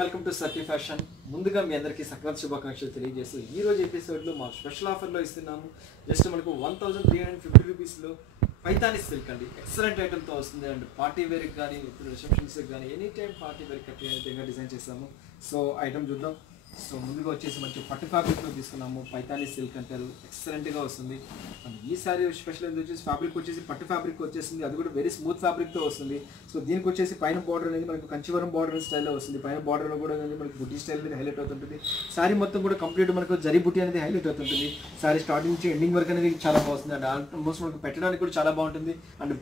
Welcome to సర్టీ fashion. ముందుగా మీ అందరికీ సంక్రాంతి శుభాకాంక్షలు తెలియజేస్తూ ఈ రోజు ఎపిసోడ్లో మా స్పెషల్ ఆఫర్లో ఇస్తున్నాము. జస్ట్ మనకు 1350 రూపీస్లో పైతాని సిల్క్ అండి. ఎక్సలెంట్ ఐటమ్తో వస్తుంది అండ్ పార్టీ వేర్కి కానీ ఇప్పుడు రిసెప్షన్స్కి కానీ ఎనీ టైం పార్టీ వేర్కి కట్టే విధంగా డిజైన్ చేస్తాము. సో ఐటమ్ చూద్దాం. సో ముందుగా వచ్చేసి మంచి పట్టు ఫ్యాబ్రిక్లో తీసుకున్నాము. పైతాని సిల్క్ అంటారు, ఎక్సలెంట్గా వస్తుంది. అండ్ ఈ సారీ స్పెషల్ ఏంటి వచ్చేసి ఫ్యాబ్రిక్ వచ్చేసి పట్టు ఫ్యాబ్రిక్ వచ్చేసింది, అది కూడా వెరీ స్మూత్ ఫ్యాబ్రిక్తో వస్తుంది. సో దీనికి వచ్చేసి పైన బార్డర్ అనేది మనకు కంచివరం బార్డర్ స్టైల్లో వస్తుంది. పైన బార్డర్లో కూడా మనకి బుటీ స్టైల్ అనేది హైలైట్ అవుతుంటుంది. సారీ మొత్తం కూడా కంప్లీట్ మనకు జరీ బుటీ అనేది హైలైట్ అవుతుంటుంది. సారీ స్టార్టింగ్ నుంచి ఎండింగ్ వరకు అనేది చాలా బాగుంది అండ్ ఆల్మోస్ట్ మనకు పెట్టడానికి కూడా చాలా బాగుంటుంది అండ్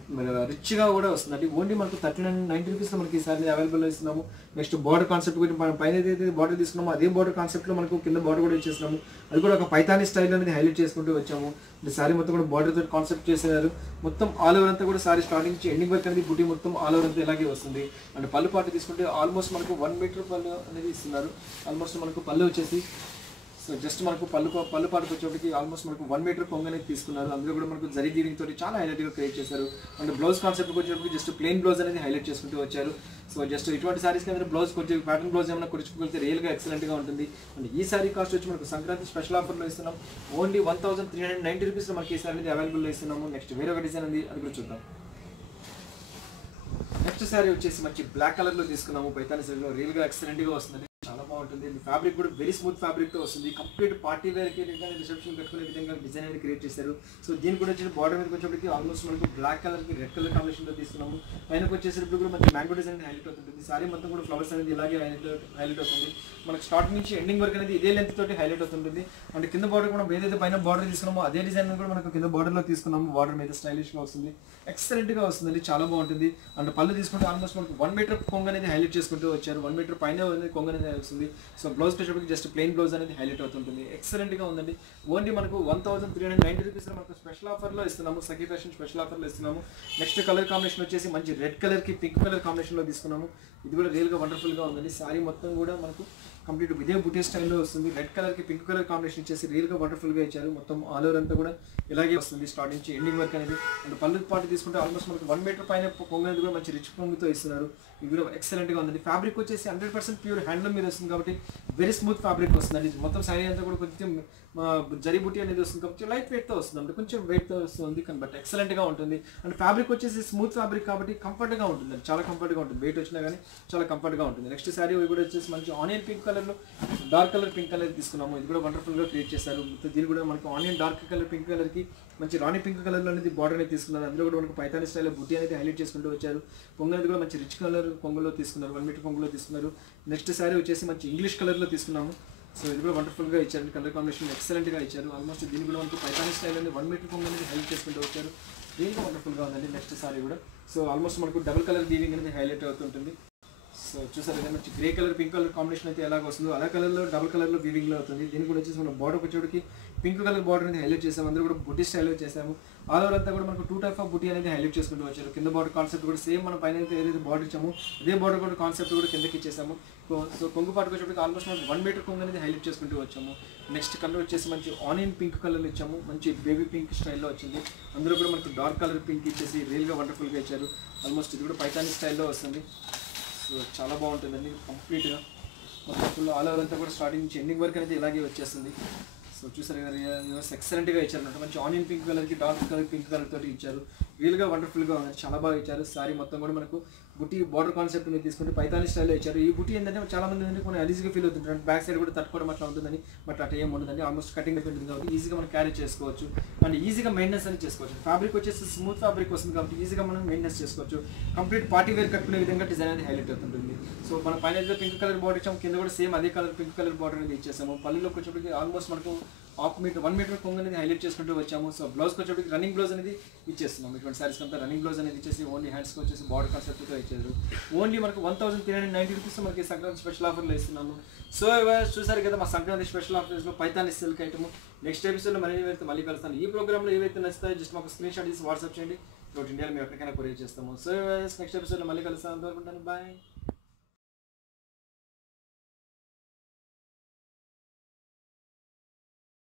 రిచ్గా కూడా వస్తుంది అండి. ఓన్లీ మనకు 3990 రూపీస్లో మనకి ఈ సారీ అవైలబుల్ ఇస్తున్నాము. నెక్స్ట్ బార్డర్ కాన్సెప్ట్ గురించి మనం పైన ఏదైతే బార్డర్ తీసుకున్నామో అదే బార్డర్ కాన్సెప్ట్లో మనకు కింద బార్డర్ కూడా ఇచ్చేస్తున్నాము. అది కూడా ఒక పైతాని స్టైల్ అనేది హైలైట్ చేసుకుంటూ వచ్చాము. సారీ మొత్తం కూడా బార్డర్ తోటి కాన్సెప్ట్ చేసేవారు. మొత్తం ఆల్ ఓవర్ అంతా కూడా సారీ స్టార్టింగ్ నుంచి ఎండింగ్ వరకు అనేది బుటీ మొత్తం ఆల్ ఓవర్ అంతా ఇలాగే వస్తుంది. అండ్ పళ్ళు పాటు తీసుకుంటే ఆల్మోస్ట్ మనకు 1 మీటర్ పళ్ళు అనేది ఇస్తున్నారు. ఆల్మోస్ట్ మనకు పళ్ళు వచ్చేసి సో జస్ట్ మనకు పళ్ళు పాటుకు వచ్చేటికి ఆల్మోస్ట్ మనకు 1 మీటర్ కొంగు అనేది తీసుకున్నారు. అందులో కూడా మనకు జరీ వీవింగ్ తోటి చాలా హైలైట్గా క్రియేట్ చేశారు. అండ్ బ్లౌజ్ కాన్సెప్ట్కి వచ్చేటప్పుడు జస్ట్ ప్లెయిన్ బ్లౌజ్ అనేది హైలైట్ చేసుకుంటూ వచ్చారు. సో జస్ట్ ఇటువంటి సారీస్కి అందరూ బ్లౌజ్ కొంచెం ప్యాటర్న్ బ్లౌజ్ ఏమైనా కుడుచుకోగలిగితే రియల్గా ఎక్సలెంట్గా ఉంటుంది. అండ్ ఈ సారీ కాస్ట్ వచ్చి మనకు సంక్రాంతి స్పెషల్ ఆఫర్లో ఇస్తున్నాం. ఓన్లీ 1390 రూపీస్లో మనకి ఈ సారీ అనేది అవైలబుల్లో ఇస్తున్నాము. నెక్స్ట్ వేరే ఒక డిజైన్ ఉంది, అది కూడా చూద్దాం. నెక్స్ట్ సారీ వచ్చేసి మంచి బ్లాక్ కలర్లో తీసుకున్నాము. పైతాని సారీలో రియల్గా ఎక్సలెంట్గా వస్తుంది, చాలా బాగుంటుంది. ఫ్యాబ్రిక్ కూడా వెరీ స్మూత్ ఫ్యాబ్రిక్తో వస్తుంది. కంప్లీట్ పార్టీ వేర్కి రిసెప్షన్ పెట్టుకునే విధంగా డిజైన్ అనేది క్రియేట్ చేశారు. సో దీనికి కూడా వచ్చి బార్డర్ మీదకి వచ్చేప్పటికి ఆల్మోస్ట్ మనకు బ్లాక్ కలర్కి రెడ్ కలర్ కాంబినేషన్లో తీసుకున్నాము. పైనకి వచ్చేసరికి కూడా మంచి మ్యాంగో డిజైన్ హైలైట్ అవుతుంది. సారీ మొత్తం కూడా ఫ్లవర్స్ అనేది ఇలాగే హైలైట్ అవుతుంది. మనకు స్టార్టింగ్ నుంచి ఎండింగ్ వరకు అనేది ఇదే లెంత్ తోటి హైలైట్ అవుతుంటుంది. అండ్ కింద బార్డర్ కూడా ఏదైతే పైన బార్డర్ తీసుకున్నామో అదే డిజైన్ కూడా మనకు కింద బార్డర్లో తీసుకున్నాము. బార్డర్ మీద స్టైలిష్గా వస్తుంది, ఎక్సలెంట్గా వస్తుంది, చాలా బాగుంటుంది. అండ్ పళ్ళు తీసుకుంటే ఆల్మోస్ట్ మనకు 1 మీటర్ కొంగు అనేది హైలైట్ చేసుకుంటూ వచ్చారు. 1 మీటర్ పైన కొంగు అనేది వస్తుంది. సో బ్లౌజ్ వచ్చేటప్పటికి జస్ట్ ప్లెయిన్ బ్లౌజ్ అనేది హైలైట్ అవుతుంటుంది, ఎక్సలెంట్గా ఉందండి. ఓన్లీ మనకు 1390 రూపీస్లో మనకు స్పెషల్ ఆఫర్లో ఇస్తున్నాము. సఖీ ఫ్యాషన్ స్పెషల్ ఆఫర్లో ఇస్తున్నాము. నెక్స్ట్ కలర్ కాంబినేషన్ వచ్చేసి మంచి రెడ్ కలర్కి పింక్ కలర్ కాంబినేషన్లో తీసుకున్నాము. ఇది కూడా రియల్గా వండర్ఫుల్గా ఉందండి. సారీ మొత్తం కూడా మనకు కంప్లీట్ ఇదే బుటీ స్టైల్లో వస్తుంది. రెడ్ కలర్కి పింక్ కలర్ కాంబినేషన్ ఇచ్చేసి రియల్గా వండర్ఫుల్గా ఇచ్చారు. మొత్తం ఆల్ ఓవర్ అంతా కూడా ఇలాగే వస్తుంది స్టార్ట్ నుంచి ఎండింగ్ వరకు అనేది. అండ్ పళ్ళు పాటు తీసుకుంటే ఆల్మోస్ట్ మనకు 1 మీటర్ పైన పొంగు అనేది కూడా మంచి రిచ్ పొంగుతో ఇస్తున్నారు. ఇది కూడా ఎక్సలెంట్గా ఉందండి. ఫ్యాబ్రిక్ వచ్చేసి 100% ప్యూర్ హ్యాండ్లూమ్ మీద వస్తుంది కాబట్టి వెరీ స్మూత్ ఫ్యాబ్రిక్ వస్తుందండి. మొత్తం సారీ అంతా కూడా కొంచెం జరీ బుటీ అనేది వస్తుంది కాబట్టి లైట్ వెయిట్తో వస్తుంది, అంటే కొంచెం వెయిట్తో వస్తుంది కానీ బట్ ఎక్సలెంట్గా ఉంటుంది. అండ్ ఫ్యాబ్రిక్ వచ్చేసి స్మూత్ ఫ్యాబ్రిక్ కాబట్టి కంఫర్ట్గా ఉంటుంది, చాలా కంఫర్ట్గా ఉంటుంది. వెయిట్ వచ్చినా కానీ చాలా కంఫర్ట్గా ఉంటుంది. నెక్స్ట్ సారీ కూడా వచ్చేసి మంచి ఆనియన్ పింక్ కలర్లో డార్క్ కలర్ పింక్ కలర్ తీసుకున్నాము. ఇది కూడా వండర్ఫుల్గా క్రియేట్ చేశారు. దీని కూడా మనకు ఆనియన్ డార్క్ కలర్ పింక్ కలర్కి మంచి రాణి పింక్ కలర్లో అనేది బార్డర్ అనేది తీసుకున్నారు. అందులో కూడా మనకు పైతాని స్టైల్లో బుటీ అనేది హైలైట్ చేసుకుంటూ వచ్చారు. కొంగు అనేది కూడా మంచి రిచ్ కలర్ కొంగులో తీసుకున్నారు, 1 మీటర్ కొంగులో తీసుకున్నారు. నెక్స్ట్ సారీ వచ్చేసి మంచి ఇంగ్లీష్ కలర్లో తీసుకున్నాము. సో ఇది కూడా వండర్ఫుల్గా ఇచ్చారు, కలర్ కాంబినేషన్ ఎక్సలెంట్గా ఇచ్చారు. ఆల్మోస్ట్ దీన్ని కూడా మనకు పైతాని స్టైల్ అనేది 1 మీటర్ కొంగు అనేది హైలైట్ చేసుకుంటూ వచ్చారు. దీనికి వండర్ఫుల్గా ఉందండి. నెక్స్ట్ సారీ కూడా సో ఆల్మోస్ట్ మనకు డబుల్ కలర్ వీవింగ్ అనేది హైలైట్ అవుతుంటుంది. సో చూసారు కదా మంచి grey colour pink colour combination అయితే ఎలాగ వస్తుందో అలా కలర్లో డబుల్ కలర్లో వీవింగ్లో అవుతుంది. దీనికి కూడా వచ్చేసి మనం బార్డర్ వచ్చేటికి పింక్ కలర్ బార్డర్ అనేది హైలైట్ చేసాము. అందరూ కూడా బుటీ స్టైల్లో చేసాము. ఆల్ ఓవర్ అంతా కూడా మనకు 2 టైప్ ఆఫ్ బుటీ అనేది హైలైట్ చేసుకుంటూ వచ్చారు. కింద బార్డర్ కాన్సెప్ట్ కూడా సేమ్ మన పైన అయితే ఏదైతే బార్డర్ ఇచ్చామో అదే బార్డర్ కూడా కాన్సెప్ట్ కూడా కిందకి ఇచ్చేసాము. సో కొంగు పాటుకు వచ్చేటికి ఆల్మోస్ట్ మనకు 1 మీటర్ కొంగు అనేది హైలైట్ చేసుకుంటూ వచ్చాము. నెక్స్ట్ కలర్ వచ్చేసి మంచి ఆనియన్ పింక్ కలర్ ఇచ్చాము, మంచి బేబీ పింక్ స్టైల్లో వచ్చింది. అందులో కూడా మనకు డార్క్ కలర్ పింక్ ఇచ్చేసి రియల్గా వండర్ఫుల్గా ఇచ్చారు. ఆల్మోస్ట్ ఇది కూడా పైతాని స్టైల్లో వస్తుంది. సో చాలా బాగుంటుందండి. కంప్లీట్గా మొత్తం ఫుల్ ఆల్ ఓవర్ అంతా కూడా స్టార్టింగ్ నుంచి ఎండింగ్ వరకు అనేది ఇలాగే వచ్చేస్తుంది. సో చూసారు కదా ఎక్సలెంట్గా ఇచ్చారు అన్నమాట. మంచి ఆనియన్ పింక్ కలర్కి డార్క్ కలర్ పింక్ కలర్ తోటి ఇచ్చారు. రియల్గా వండర్ఫుల్గా ఉంది, చాలా బాగా ఇచ్చారు. సారీ మొత్తం కూడా మనకు బుటీ బార్డర్ కాన్సెప్ట్ మీద తీసుకుంటే పైతాని స్టైల్లో ఇచ్చారు. ఈ బుటీ ఏంటంటే చాలా మంది ఏంటంటే కొన్ని అలీజ్గా ఫీల్ అవుతుంటారు, బ్యాక్ సైడ్ కూడా తట్టుకోవడం అట్లా ఉంటుందని. బట్ అట్లా ఏం ఉండదండి, ఆల్మోస్ట్ కటింగ్ ఉంటుంది కాబట్టి ఈజీగా మనం క్యారీ చేసుకోవచ్చు అండ్ ఈజీగా మెయింటెనెన్స్ అని చేసుకోవచ్చు. ఫ్యాబ్రిక్ వచ్చేసి స్మూత్ ఫ్యాబ్రిక్ వస్తుంది కాబట్టి ఈజీగా మనం మెయింటెనెన్స్ చేసుకోవచ్చు. కంప్లీట్ పార్టీ వేర్ కట్టుకునే విధంగా డిజైన్ అనేది హైలైట్ అవుతుంటుంది. సో మన పైన ఏదో పింక్ కలర్ బార్డర్ ఇచ్చాము, కింద కూడా సేమ్ అదే కలర్ పింక్ కలర్ బార్డర్ అనేది ఇచ్చేసాము. పళ్ళులోకి వచ్చేప్పటికి ఆల్మోస్ట్ మనకు 1 మీటర్ కొంగు అనేది హైలైట్ చేసుకుంటూ వచ్చాము. సో బ్లౌజ్కి వచ్చేప్పటికి రన్నింగ్ బ్లౌజ్ అనేది ఇచ్చేస్తున్నాం. ఇటువంటి సారీస్ అంతా రన్నింగ్ బ్లౌజ్ అనేది ఇచ్చేసి ఓన్లీ హ్యాండ్స్కి వచ్చేసి బార్డర్ కాన్సెప్ట్తో ఇచ్చారు. ఓన్లీ మనకు 1390 రూపీస్ మనకి సంక్రాంతి స్పెషల్ ఆఫర్లో ఇస్తున్నాము. సో చూసారు కదా మా సంక్రాంతి స్పెషల్ ఆఫర్స్లో పైతాని సిల్క్ ఐటమ్. నెక్స్ట్ ఎపిసోడ్లో మళ్ళీ కలుస్తాను. ఈ ప్రోగ్రామ్లో ఏవైతే నచ్చుతాయో జస్ట్ మాకు స్క్రీన్ షాట్ తీసి వాట్సాప్ చేయండి. ఇండియాలో మేము ఎక్కడికైనా కొరియర్ చేస్తాము. సో నెక్స్ట్ ఎపిసోడ్లో మళ్ళీ కలుస్తాను అనుకుంటాను. బాయ్.